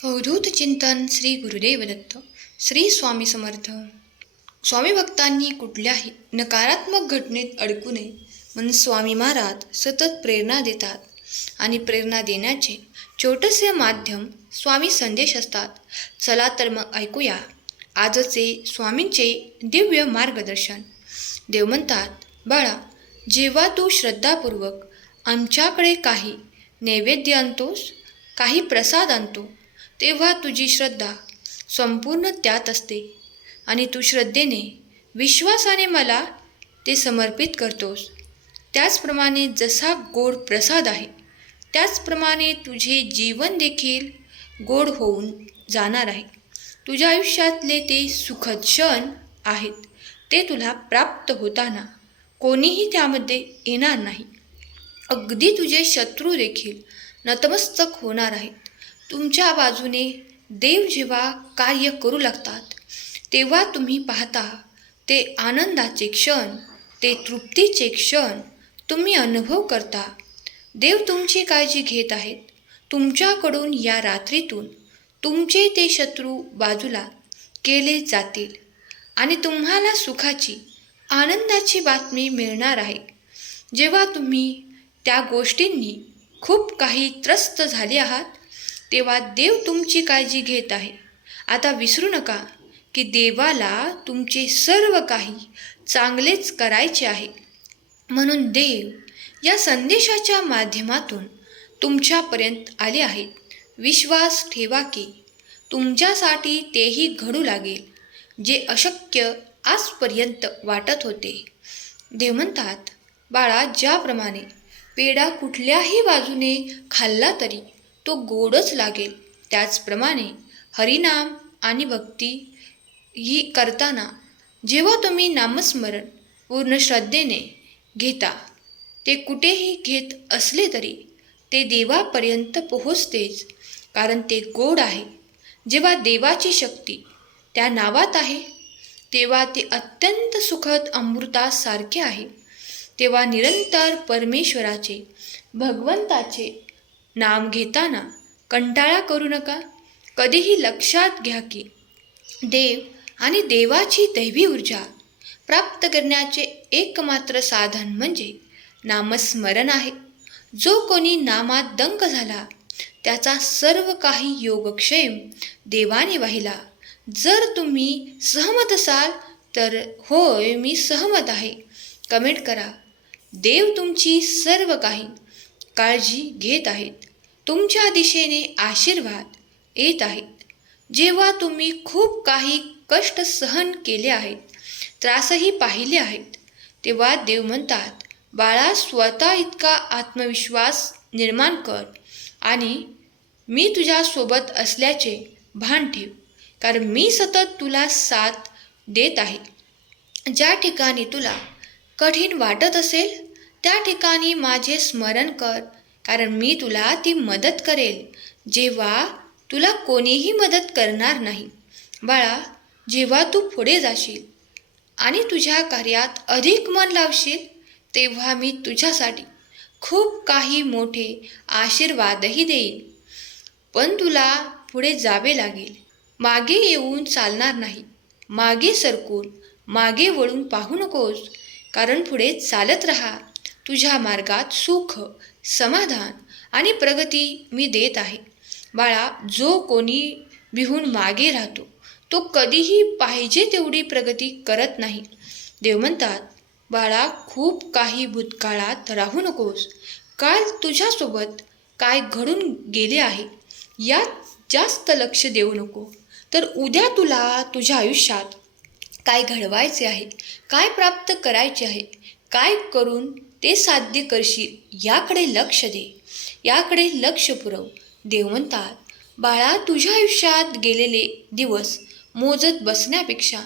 अवधूत चिंतन श्री गुरुदेव दत्त. श्री स्वामी समर्थ. स्वामी भक्तांनी कुठल्याही नकारात्मक घटनेत अडकू नये म्हणून स्वामी महाराज सतत प्रेरणा देतात आणि प्रेरणा देण्याचे छोटेसे माध्यम स्वामी संदेश असतात. चला तर मग ऐकूया आजचे स्वामींचे दिव्य मार्गदर्शन. देव म्हणतात, बाळा, जेव्हा तू श्रद्धापूर्वक आमच्याकडे काही नैवेद्य आणतोस, काही प्रसाद आणतो, तेव्हा तुझी श्रद्धा संपूर्ण त्यात असते आणि तू श्रद्धेने विश्वासाने मला ते समर्पित करतोस. त्याचप्रमाणे जसा गोड प्रसाद आहे, त्याचप्रमाणे तुझे जीवन देखील गोड होऊन जाणार आहे. तुझ्या आयुष्यातले ते सुखद क्षण आहेत, ते तुला प्राप्त होताना कोणीही त्यामध्ये येणार नाही. अगदी तुझे शत्रू देखील नतमस्तक होणार आहेत. तुमच्या बाजूने देव जेव्हा कार्य करू लागतात, तेव्हा तुम्ही पाहता ते आनंदाचे क्षण, ते तृप्तीचे क्षण तुम्ही अनुभव करता. देव तुमची काळजी घेत आहेत. तुमच्याकडून या रात्रीतून तुमचे ते शत्रू बाजूला केले जातील आणि तुम्हाला सुखाची, आनंदाची बातमी मिळणार आहे. जेव्हा तुम्ही त्या गोष्टींनी खूप काही त्रस्त झाले आहात, तेव्हा देव तुमची काळजी घेत आहे. आता विसरू नका की देवाला तुमचे सर्व काही चांगलेच करायचे आहे. म्हणून देव या संदेशाच्या माध्यमातून तुमच्यापर्यंत आले आहेत. विश्वास ठेवा की तुमच्यासाठी तेही घडू लागेल जे अशक्य आजपर्यंत वाटत होते. देव म्हणतात, बाळा, ज्याप्रमाणे पेढा कुठल्याही बाजूने खाल्ला तरी तो गोडच लागेल, त्याचप्रमाणे हरिनाम आणि भक्ती ही करताना जेव्हा तुम्ही नामस्मरण पूर्ण श्रद्धेने घेता, ते कुठेही घेत असले तरी ते देवापर्यंत पोहोचतेच, कारण ते गोड आहे. जेव्हा देवाची शक्ती त्या नावात आहे, तेव्हा ते अत्यंत सुखद अमृतासारखे आहे. तेव्हा निरंतर परमेश्वराचे, भगवंताचे नाम घेताना कंटाळा करू नका. कधीही लक्षात घ्या की देव आणि देवाची दैवी ऊर्जा प्राप्त करण्याचे एकमात्र साधन म्हणजे नामस्मरण आहे. जो कोणी नामात दंग झाला, त्याचा सर्व काही योगक्षेम देवाने वाहिला. जर तुम्ही सहमत असाल तर होय, मी सहमत आहे, कमेंट करा. देव तुमची सर्व काही काळजी घेत आहेत. तुमच्या दिशेने आशीर्वाद येत आहेत. जेव्हा तुम्ही खूप काही कष्ट सहन केले आहेत, त्रासही पाहिले आहेत, तेव्हा देव म्हणतात, बाळा, स्वतः इतका आत्मविश्वास निर्माण कर आणि मी तुझ्यासोबत असल्याचे भान ठेव, कारण मी सतत तुला साथ देत आहे. ज्या ठिकाणी तुला कठीण वाटत असेल, त्या ठिकाणी माझे स्मरण कर, कारण मी तुला ती मदत करेल जेव्हा तुला कोणीही मदत करणार नाही. बाळा, जेव्हा तू पुढे जाशील आणि तुझ्या कार्यात अधिक मन लावशील, तेव्हा मी तुझ्यासाठी खूप काही मोठे आशीर्वादही देईन. पण तुला पुढे जावे लागेल. मागे येऊन चालणार नाही. मागे सरकून, मागे वळून पाहू नकोस, कारण पुढे चालत राहा. तुझ्या मार्गात सुख, समाधान आणि प्रगती मी देत आहे. बाळा, जो कोणी भिवून मागे राहतो, तो कधीही पाहिजे तेवढी प्रगती करत नाही. देव म्हणतात, बाळा, खूप काही भूतकाळात राहू नकोस. काल तुझ्यासोबत काय घडून गेले आहे यात जास्त लक्ष देऊ नको, तर उद्या तुला तुझ्या आयुष्यात काय घडवायचे आहे, काय प्राप्त करायचे आहे, काय करून ते साध्य करशील, याकडे लक्ष दे, याकडे लक्ष पुरव. देव म्हणतात, बाळा, तुझ्या आयुष्यात गेलेले दिवस मोजत बसण्यापेक्षा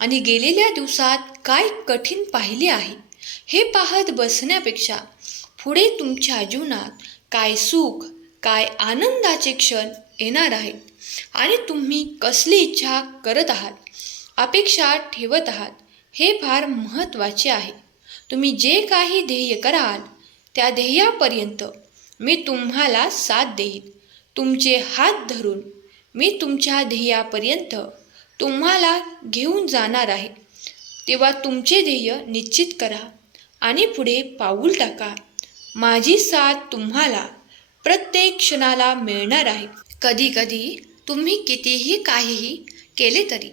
आणि गेलेल्या दिवसात काय कठीण पाहिले आहे हे पाहत बसण्यापेक्षा पुढे तुमच्या जीवनात काय सुख, काय आनंदाचे क्षण येणार आहेत आणि तुम्ही कसली इच्छा करत आहात, अपेक्षा ठेवत आहात, हे फार महत्त्वाचे आहे. तुम्ही जे काही ध्येय कराल, त्या ध्येयापर्यंत मी तुम्हाला साथ देईन. तुमचे हात धरून मी तुमच्या ध्येयापर्यंत तुम्हाला घेऊन जाणार आहे. तेव्हा तुमचे ध्येय निश्चित करा आणि पुढे पाऊल टाका. माझी साथ तुम्हाला प्रत्येक क्षणाला मिळणार आहे. कधीकधी तुम्ही कितीही काहीही केले तरी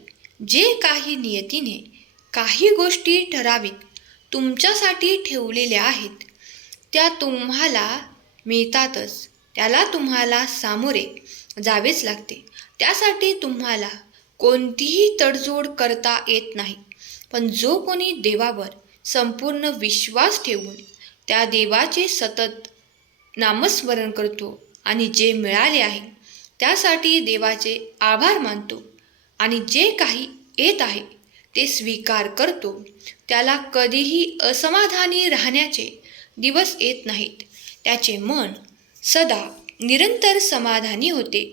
जे काही नियतीने काही गोष्टी ठराविक तुमच्यासाठी ठेवलेल्या आहेत त्या तुम्हाला मिळतातच. त्याला तुम्हाला सामोरे जावेच लागते. त्यासाठी तुम्हाला कोणतीही तडजोड करता येत नाही. पण जो कोणी देवावर संपूर्ण विश्वास ठेवून त्या देवाचे सतत नामस्मरण करतो आणि जे मिळाले आहे त्यासाठी देवाचे आभार मानतो आणि जे काही येत आहे ते स्वीकार करतो, त्याला कधीही असमाधानी राहण्याचे दिवस येत नाहीत. त्याचे मन सदा निरंतर समाधानी होते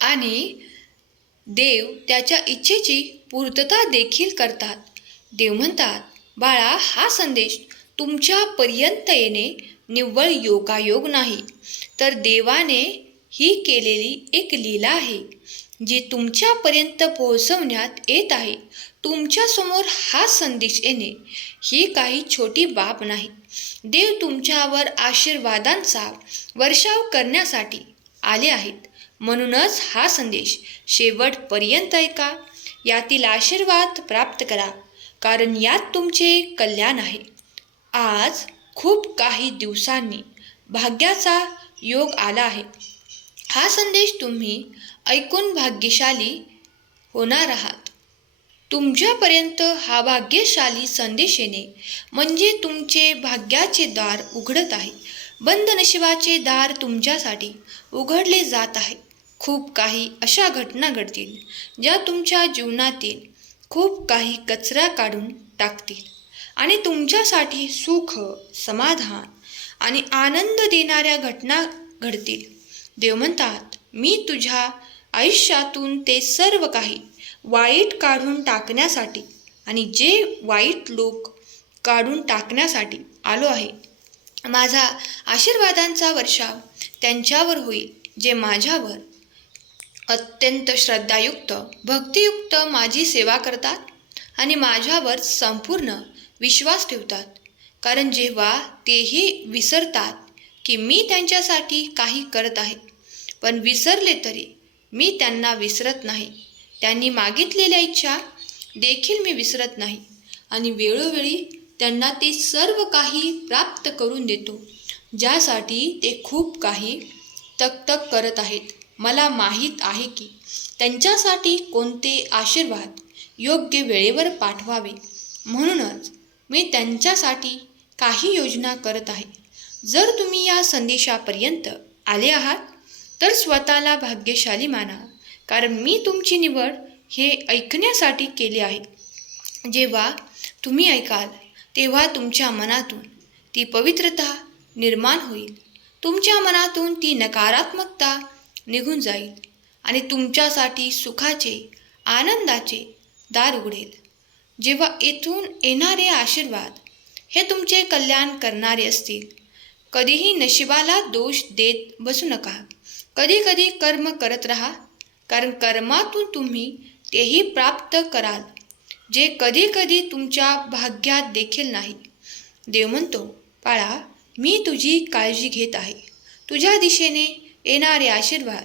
आणि देव त्याच्या इच्छेची पूर्तता देखील करतात. देव म्हणतात, बाळा, हा संदेश तुमच्यापर्यंत येणे निव्वळ योगायोग नाही, तर देवाने ही केलेली एक लीला आहे जी तुमच्यापर्यंत पोहोचवण्यात येत आहे. तुमच्यासमोर हा संदेश येणे ही काही छोटी बाब नाही. देव तुमच्यावर आशीर्वादांचा वर्षाव करण्यासाठी आले आहेत. म्हणूनच हा संदेश शेवटपर्यंत ऐका. यातील आशीर्वाद प्राप्त करा, कारण यात तुमचे कल्याण आहे. आज खूप काही दिवसांनी भाग्याचा योग आला आहे. हा संदेश तुम्ही ऐकून भाग्यशाली होणार आहात. तुमच्यापर्यंत हा भाग्यशाली संदेश येणे म्हणजे तुमचे भाग्याचे दार उघडत आहे. बंद नशिबाचे दार तुमच्यासाठी उघडले जात आहे. खूप काही अशा घटना घडतील ज्या तुमच्या जीवनातील खूप काही कचरा काढून टाकतील आणि तुमच्यासाठी सुख, समाधान आणि आनंद देणाऱ्या घटना घडतील. देव म्हणतात, मी तुझ्या आयुष्यातून ते सर्व काही वाईट काढून टाकण्यासाठी आणि जे वाईट लोक काढून टाकण्यासाठी आलो आहे. माझा आशीर्वादांचा वर्षाव त्यांच्यावर होईल जे माझ्यावर अत्यंत श्रद्धायुक्त, भक्तियुक्त माझी सेवा करतात आणि माझ्यावर संपूर्ण विश्वास ठेवतात. कारण जेव्हा तेही विसरतात की मी त्यांच्यासाठी काही करत आहे, पण विसरले तरी मी त्यांना विसरत नाही. त्यांनी मागितलेल्या इच्छा देखील मी विसरत नाही आणि वेळोवेळी त्यांना ते सर्व काही प्राप्त करून देतो ज्यासाठी ते खूप काही तकतक करत आहेत. मला माहीत आहे की त्यांच्यासाठी कोणते आशीर्वाद योग्य वेळेवर पाठवावे. म्हणूनच मी त्यांच्यासाठी काही योजना करत आहे. जर तुम्ही या संदेशापर्यंत आले आहात तर स्वतःला भाग्यशाली माना, कारण मी तुमची निवड हे ऐकण्यासाठी केली आहे. जेव्हा तुम्ही ऐकाल तेव्हा तुमच्या मनातून ती पवित्रता निर्माण होईल. तुमच्या मनातून ती नकारात्मकता निघून जाईल आणि तुमच्यासाठी सुखाचे, आनंदाचे दार उघडेल. जेव्हा येथून येणारे आशीर्वाद हे तुमचे कल्याण करणारे असतील. कधीही नशिबाला दोष देत बसू नका. कधी कधी कर्म करत राहा, कारण कर्मातून तुम्ही तेही प्राप्त कराल जे कधी कधी तुमच्या भाग्यात देखील नाही. देव म्हणतो, बाळा, मी तुझी काळजी घेत आहे. तुझ्या दिशेने येणारे आशीर्वाद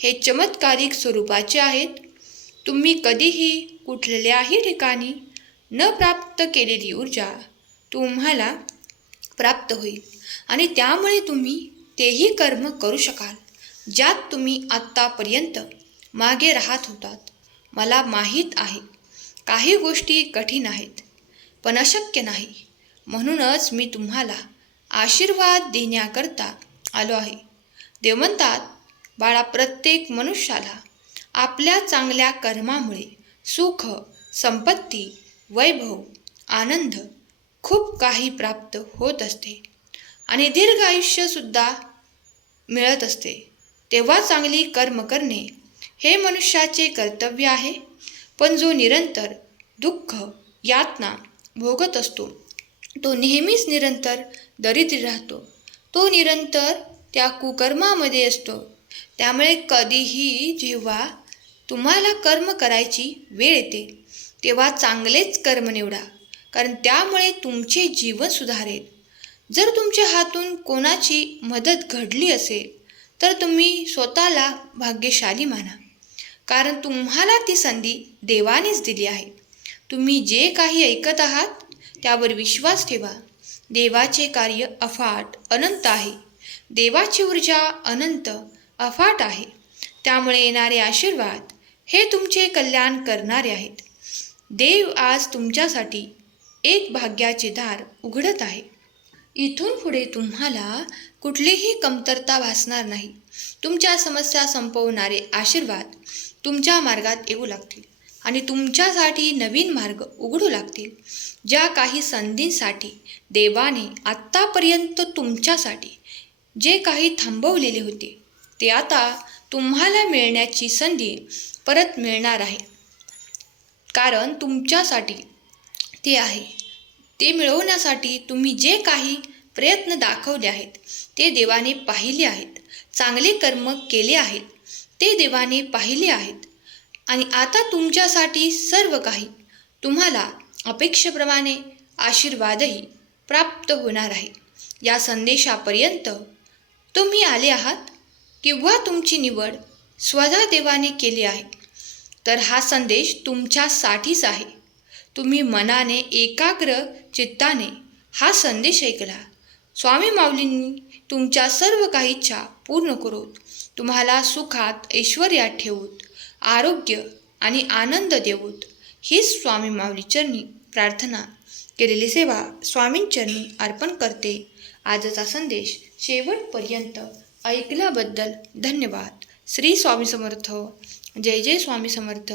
हे चमत्कारिक स्वरूपाचे आहेत. तुम्ही कधीही कुठल्याही ठिकाणी न प्राप्त केलेली ऊर्जा तुम्हाला प्राप्त होईल आणि त्यामुळे तुम्ही तेही कर्म करू शकाल ज्यात तुम्ही आत्तापर्यंत मागे राहत होतात. मला माहीत आहे काही गोष्टी कठीण आहेत, पण अशक्य नाही. म्हणूनच मी तुम्हाला आशीर्वाद देण्याकरता आलो आहे. देव म्हणतात, बाळा, प्रत्येक मनुष्याला आपल्या चांगल्या कर्मामुळे सुख, संपत्ती, वैभव, आनंद खूप काही प्राप्त होत असते आणि दीर्घ आयुष्यसुद्धा मिळत असते. तेव्हा चांगली कर्म करणे हे मनुष्याचे कर्तव्य आहे. पण जो निरंतर दुःख, यातना भोगत असतो तो नेहमीच निरंतर दरिद्री राहतो. तो निरंतर त्या कुकर्मामध्ये असतो. त्यामुळे कधीही जेव्हा तुम्हाला कर्म करायची वेळ येते तेव्हा चांगलेच कर्म निवडा, कारण त्यामुळे तुमचे जीवन सुधारेल. जर तुमच्या हातून कोणाची मदत घडली असेल तर तुम्ही स्वतःला भाग्यशाली माना, कारण तुम्हाला ती संधी देवानेच दिली आहे. तुम्ही जे काही ऐकत आहात त्यावर विश्वास ठेवा. देवाचे कार्य अफाट अनंत आहे. देवाची ऊर्जा अनंत अफाट आहे. त्यामुळे येणारे आशीर्वाद हे तुमचे कल्याण करणारे आहेत. देव आज तुमच्यासाठी एक भाग्याचे दार उघडत आहे. इथून पुढे तुम्हाला कुठलीही कमतरता भासणार नाही. तुमच्या समस्या संपवणारे आशीर्वाद तुमच्या मार्गात येऊ लागतील आणि तुमच्यासाठी नवीन मार्ग उघडू लागतील. ज्या काही संधींसाठी देवाने आत्तापर्यंत तुमच्यासाठी जे काही थांबवलेले होते ते आता तुम्हाला मिळण्याची संधी परत मिळणार आहे, कारण तुमच्यासाठी ते आहे. ते मिळवण्यासाठी तुम्ही जे काही प्रयत्न दाखवले आहेत ते देवाने पाहिले आहेत. चांगले कर्म केले आहेत ते देवाने पाहिले आहेत आणि आता तुमच्यासाठी सर्व काही तुम्हाला अपेक्षेप्रमाणे आशीर्वादही प्राप्त होणार आहे. या संदेशापर्यंत तुम्ही आले आहात किंवा तुमची निवड स्वतः देवाने केली आहे, तर हा संदेश तुमच्यासाठीच आहे. तुम्ही मनाने एकाग्र चित्ताने हा संदेश ऐकला. स्वामी माऊलींनी तुमच्या सर्व काही इच्छा पूर्ण करोत, तुम्हाला सुखात ऐश्वर्यात ठेवूत, आरोग्य आणि आनंद देवोत. हीच स्वामी माऊली चरणी प्रार्थना. केलेली सेवा स्वामींचरणी अर्पण करते. आजचा संदेश शेवटपर्यंत ऐकल्याबद्दल धन्यवाद. श्री स्वामी समर्थ. जय जय स्वामी समर्थ.